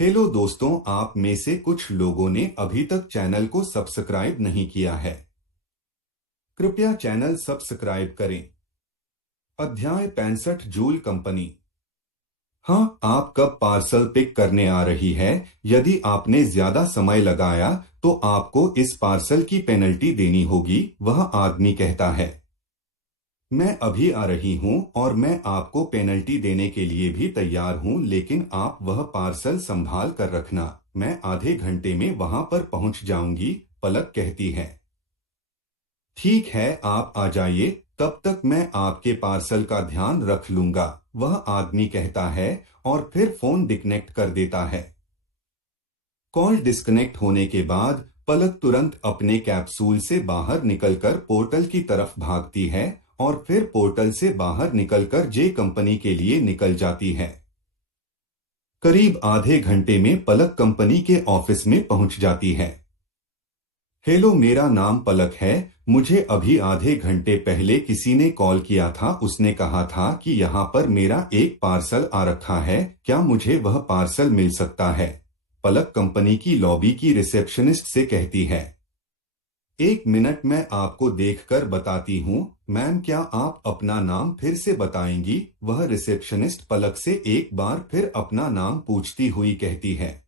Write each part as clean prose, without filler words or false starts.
Hello दोस्तों, आप में से कुछ लोगों ने अभी तक चैनल को सब्सक्राइब नहीं किया है। कृपया चैनल सब्सक्राइब करें। अध्याय 65 जूल कंपनी। हाँ, आप कब पार्सल पिक करने आ रही है? यदि आपने ज्यादा समय लगाया तो आपको इस पार्सल की पेनल्टी देनी होगी, वह आदमी कहता है। मैं अभी आ रही हूँ और मैं आपको पेनल्टी देने के लिए भी तैयार हूँ, लेकिन आप वह पार्सल संभाल कर रखना। मैं आधे घंटे में वहां पर पहुंच जाऊंगी, पलक कहती है। ठीक है, आप आ जाइए, तब तक मैं आपके पार्सल का ध्यान रख लूंगा, वह आदमी कहता है और फिर फोन डिस्कनेक्ट कर देता है। कॉल डिस्कनेक्ट होने के बाद पलक तुरंत अपने कैप्सूल से बाहर निकलकर पोर्टल की तरफ भागती है और फिर पोर्टल से बाहर निकलकर जे कंपनी के लिए निकल जाती है। करीब आधे घंटे में पलक कंपनी के ऑफिस में पहुंच जाती है। हेलो, मेरा नाम पलक है। मुझे अभी आधे घंटे पहले किसी ने कॉल किया था। उसने कहा था कि यहाँ पर मेरा एक पार्सल आ रखा है, क्या मुझे वह पार्सल मिल सकता है? पलक कंपनी की लॉबी की रिसेप्शनिस्ट से कहती है। एक मिनट, मैं आपको देखकर बताती हूँ। मैम, क्या आप अपना नाम फिर से बताएंगी? वह रिसेप्शनिस्ट पलक से एक बार फिर अपना नाम पूछती हुई कहती है।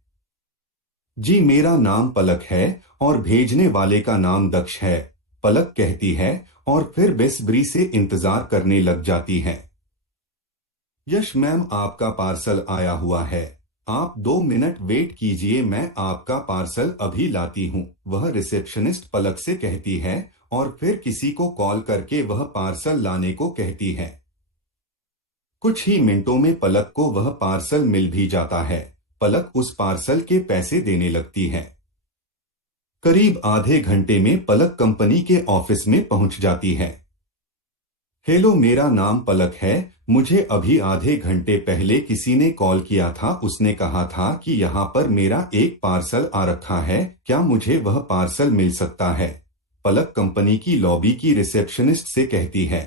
जी, मेरा नाम पलक है और भेजने वाले का नाम दक्ष है, पलक कहती है और फिर बेसब्री से इंतजार करने लग जाती है। यश मैम, आपका पार्सल आया हुआ है। आप 2 मिनट वेट कीजिए, मैं आपका पार्सल अभी लाती हूँ, वह रिसेप्शनिस्ट पलक से कहती है और फिर किसी को कॉल करके वह पार्सल लाने को कहती है। कुछ ही मिनटों में पलक को वह पार्सल मिल भी जाता है। पलक उस पार्सल के पैसे देने लगती है। करीब आधे घंटे में पलक कंपनी के ऑफिस में पहुंच जाती है। हेलो, मेरा नाम पलक है। मुझे अभी आधे घंटे पहले किसी ने कॉल किया था। उसने कहा था कि यहाँ पर मेरा एक पार्सल आ रखा है, क्या मुझे वह पार्सल मिल सकता है? पलक कंपनी की लॉबी की रिसेप्शनिस्ट से कहती है।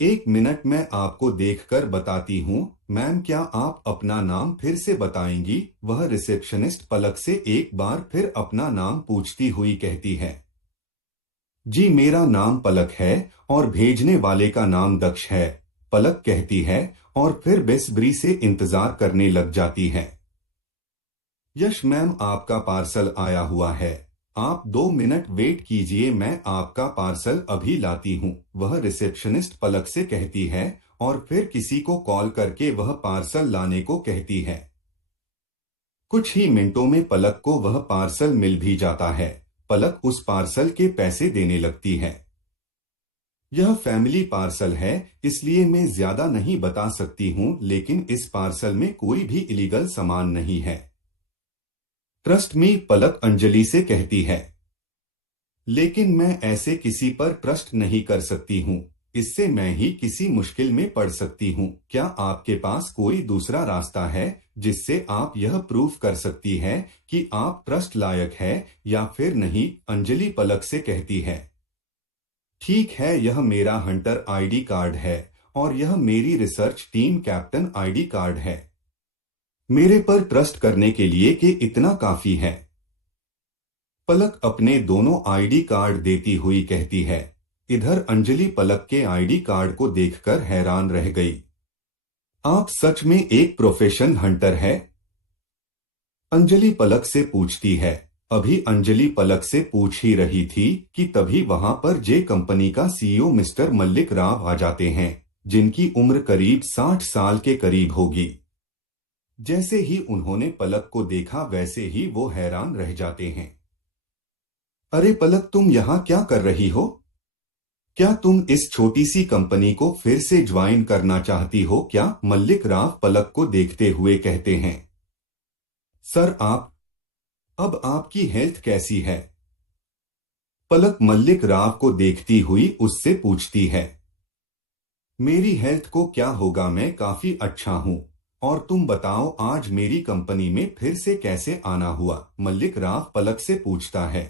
एक मिनट, मैं आपको देखकर बताती हूँ। मैम, क्या आप अपना नाम फिर से बताएंगी? वह रिसेप्शनिस्ट पलक से एक बार फिर अपना नाम पूछती हुई कहती है। जी, मेरा नाम पलक है और भेजने वाले का नाम दक्ष है, पलक कहती है और फिर बेसब्री से इंतजार करने लग जाती है। यश मैम, आपका पार्सल आया हुआ है। आप 2 मिनट वेट कीजिए, मैं आपका पार्सल अभी लाती हूँ, वह रिसेप्शनिस्ट पलक से कहती है और फिर किसी को कॉल करके वह पार्सल लाने को कहती है। कुछ ही मिनटों में पलक को वह पार्सल मिल भी जाता है। पलक उस पार्सल के पैसे देने लगती है। यह फैमिली पार्सल है, इसलिए मैं ज्यादा नहीं बता सकती हूँ, लेकिन इस पार्सल में कोई भी इलीगल सामान नहीं है। ट्रस्ट मी, पलक अंजलि से कहती है। लेकिन मैं ऐसे किसी पर ट्रस्ट नहीं कर सकती हूँ, इससे मैं ही किसी मुश्किल में पड़ सकती हूँ। क्या आपके पास कोई दूसरा रास्ता है जिससे आप यह प्रूफ कर सकती है कि आप ट्रस्ट लायक है या फिर नहीं? अंजलि पलक से कहती है। ठीक है, यह मेरा हंटर आईडी कार्ड है और यह मेरी research team captain ID card है। मेरे पर ट्रस्ट करने के लिए कि इतना काफी है। पलक अपने दोनों आईडी कार्ड देती हुई कहती है। इधर अंजलि पलक के आईडी कार्ड को देखकर हैरान रह गई। आप सच में एक प्रोफेशन हंटर है? अंजलि पलक से पूछती है। अभी अंजलि पलक से पूछ ही रही थी कि तभी वहां पर जे कंपनी का सीईओ मिस्टर मल्लिक राव आ जाते हैं, जिनकी उम्र करीब 60 साल के करीब होगी। जैसे ही उन्होंने पलक को देखा वैसे ही वो हैरान रह जाते हैं। अरे पलक, तुम यहाँ क्या कर रही हो? क्या तुम इस छोटी सी कंपनी को फिर से ज्वाइन करना चाहती हो क्या? मल्लिक राव पलक को देखते हुए कहते हैं। सर, अब आपकी हेल्थ कैसी है? पलक मल्लिक राव को देखती हुई उससे पूछती है। मेरी हेल्थ को क्या होगा, मैं काफी अच्छा हूँ। और तुम बताओ, आज मेरी कंपनी में फिर से कैसे आना हुआ? मल्लिक राव पलक से पूछता है।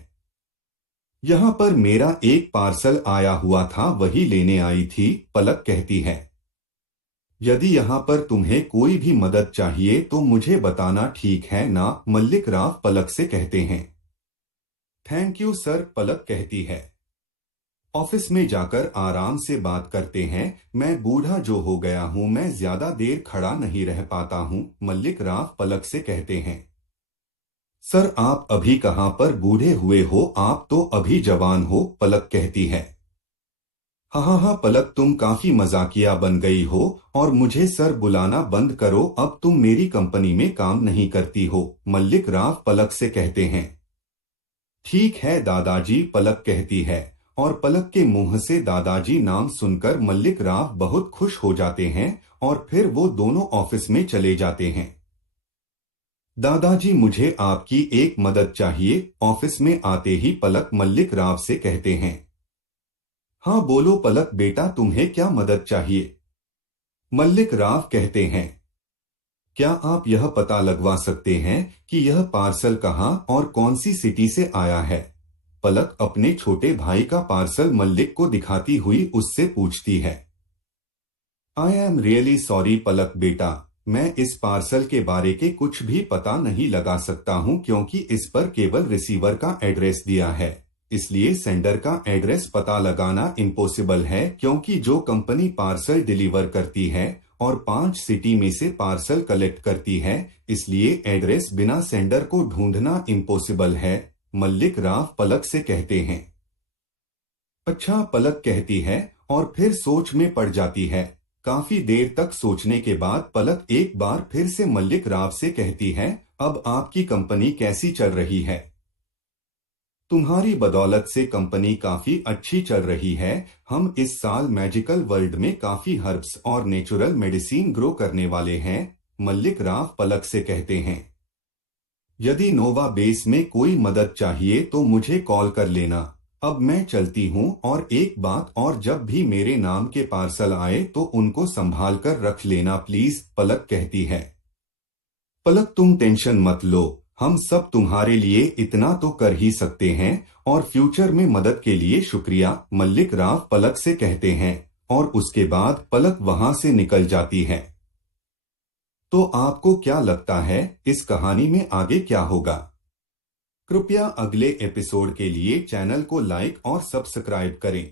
यहाँ पर मेरा एक पार्सल आया हुआ था, वही लेने आई थी, पलक कहती है। यदि यहाँ पर तुम्हें कोई भी मदद चाहिए तो मुझे बताना, ठीक है ना? मल्लिक राव पलक से कहते हैं। थैंक यू सर, पलक कहती है। ऑफिस में जाकर आराम से बात करते हैं। मैं बूढ़ा जो हो गया हूँ, मैं ज्यादा देर खड़ा नहीं रह पाता हूँ, मल्लिक राव पलक से कहते हैं। सर आप अभी कहाँ पर बूढ़े हुए हो, आप तो अभी जवान हो, पलक कहती है। हाँ हाँ हाँ पलक, तुम काफी मजाकिया बन गई हो, और मुझे सर बुलाना बंद करो, अब तुम मेरी कंपनी में काम नहीं करती हो, मल्लिक राव पलक से कहते हैं। ठीक है दादाजी, पलक कहती है। और पलक के मुंह से दादाजी नाम सुनकर मल्लिक राव बहुत खुश हो जाते हैं, और फिर वो दोनों ऑफिस में चले जाते हैं। दादाजी मुझे आपकी एक मदद चाहिए, ऑफिस में आते ही पलक मल्लिक राव से कहते हैं। हाँ बोलो पलक बेटा, तुम्हें क्या मदद चाहिए? मल्लिक राव कहते हैं। क्या आप यह पता लगवा सकते हैं कि यह पार्सल कहाँ और कौन सी सिटी से आया है? पलक अपने छोटे भाई का पार्सल मल्लिक को दिखाती हुई उससे पूछती है। आई एम रियली सॉरी पलक बेटा, मैं इस पार्सल के बारे के कुछ भी पता नहीं लगा सकता हूँ, क्योंकि इस पर केवल रिसीवर का एड्रेस दिया है, इसलिए सेंडर का एड्रेस पता लगाना इम्पॉसिबल है, क्योंकि जो कंपनी पार्सल डिलीवर करती है और 5 सिटी में से पार्सल कलेक्ट करती है, इसलिए एड्रेस बिना सेंडर को ढूंढना इम्पॉसिबल है, मल्लिक राव पलक से कहते हैं। अच्छा, पलक कहती है और फिर सोच में पड़ जाती है। काफी देर तक सोचने के बाद पलक एक बार फिर से मल्लिक राव से कहती है, अब आपकी कंपनी कैसी चल रही है? तुम्हारी बदौलत से कंपनी काफी अच्छी चल रही है। हम इस साल मैजिकल वर्ल्ड में काफी हर्ब्स और नेचुरल मेडिसिन ग्रो करने वाले हैं, मल्लिक राव पलक से कहते हैं। यदि नोवा बेस में कोई मदद चाहिए तो मुझे कॉल कर लेना। अब मैं चलती हूँ, और एक बात और, जब भी मेरे नाम के पार्सल आए तो उनको संभाल कर रख लेना प्लीज, पलक कहती है। पलक तुम टेंशन मत लो, हम सब तुम्हारे लिए इतना तो कर ही सकते हैं, और फ्यूचर में मदद के लिए शुक्रिया, मल्लिक राव पलक से कहते हैं, और उसके बाद पलक वहां से निकल जाती है। तो आपको क्या लगता है इस कहानी में आगे क्या होगा? कृपया अगले एपिसोड के लिए चैनल को लाइक और सब्सक्राइब करें।